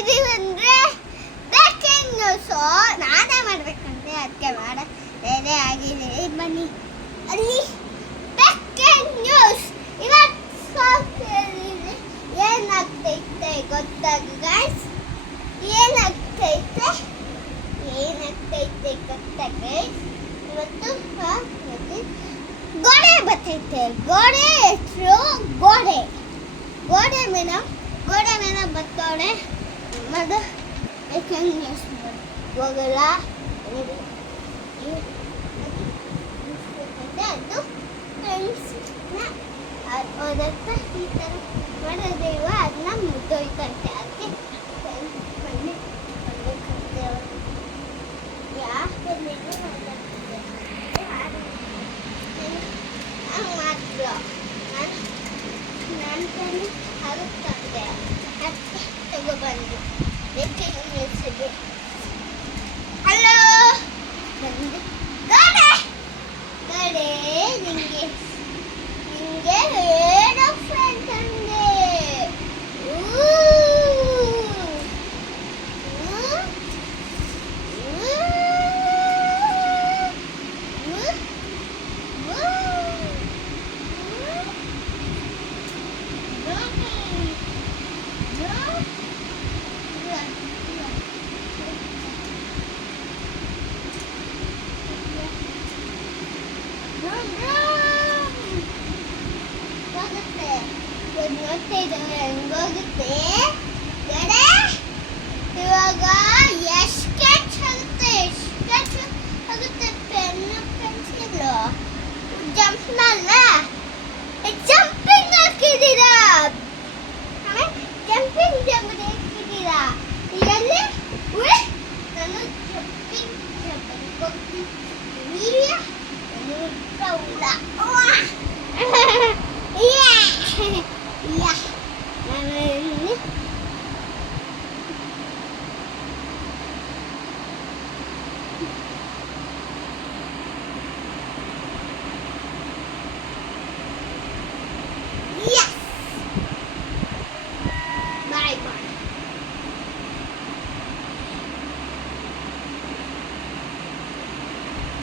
ಇದೀವಿ ಅಂದ್ರೆ breaking news ನಾನೇ ಮಾಡ್ಬೇಕಂತೆ ಅದಕ್ಕೆ ಮಾಡ ಬೇರೆ ಆಗಿದೆ ಬನ್ನಿ ಅಲ್ಲಿ ಬ್ರೇಕಿಂಗ್ ನ್ಯೂಸ್ ಇವತ್ತು ಏನಾಗ್ತೈತೆ ಗೊತ್ತಾಗ ಗೈಸ್ ಏನಾಗ್ತೈತೆ ಗೊತ್ತಾಗ ಇವತ್ತು ಗೋಡೆ ಬರ್ತೈತೆ ಗೋಡೆ ಹೆಸರು ಗೋಡೆ ಮೇಲೆ ಬರ್ತವಳೆ ಮತ್ತು ಬ್ರೇಕಿಂಗ್ ನ್ಯೂಸ್ ಹೋಗಲ್ಲ ಅದು ಫ್ರೆಂಡ್ಸ್ನ ಓದಕ್ಕೆ ಈ ಥರ ಮಾಡೋದೇವ ಅದನ್ನ ಮುದ್ದೋಯ್ತಂತೆ ಅದಕ್ಕೆ ಬನ್ನಿ ಯಾಕೆ ಹಂಗೆ ಮಾಡಿದ್ರು ನಾನು ತಾನೇ ಆಗುತ್ತಂದೆ ಅದಕ್ಕೆ ತಗೊಬಂದು ಬ್ರೇಕಿಂಗ್ ನ್ಯೂಸ್ಗೆ ಹಲೋ ಬಂದು ಗಾಡೆ ನಿಂಗೆ ಏನೋ ಫ್ರೆಂಡ್ಸ್ ಅಂದೆ ಹೆಂಗೋಗುತ್ತೆ ಗಡೆ ಇವಾಗ ಸ್ಕೆಚ್ ಆಗುತ್ತೆ ಪೆನ್ನು ಪೆನ್ಸಿಲು ಜಂಪ್ ಮಾಡಲ್ಲ ಜಂಪಿಂಗ್ ಹಾಕಿದ್ದೀರಾ ಜಂಪಿಂಗ್ ಹಾಕಿದ್ದೀರಾ ಎಲ್ಲಿ ನಾನು ಜಂಪಿಂಗ್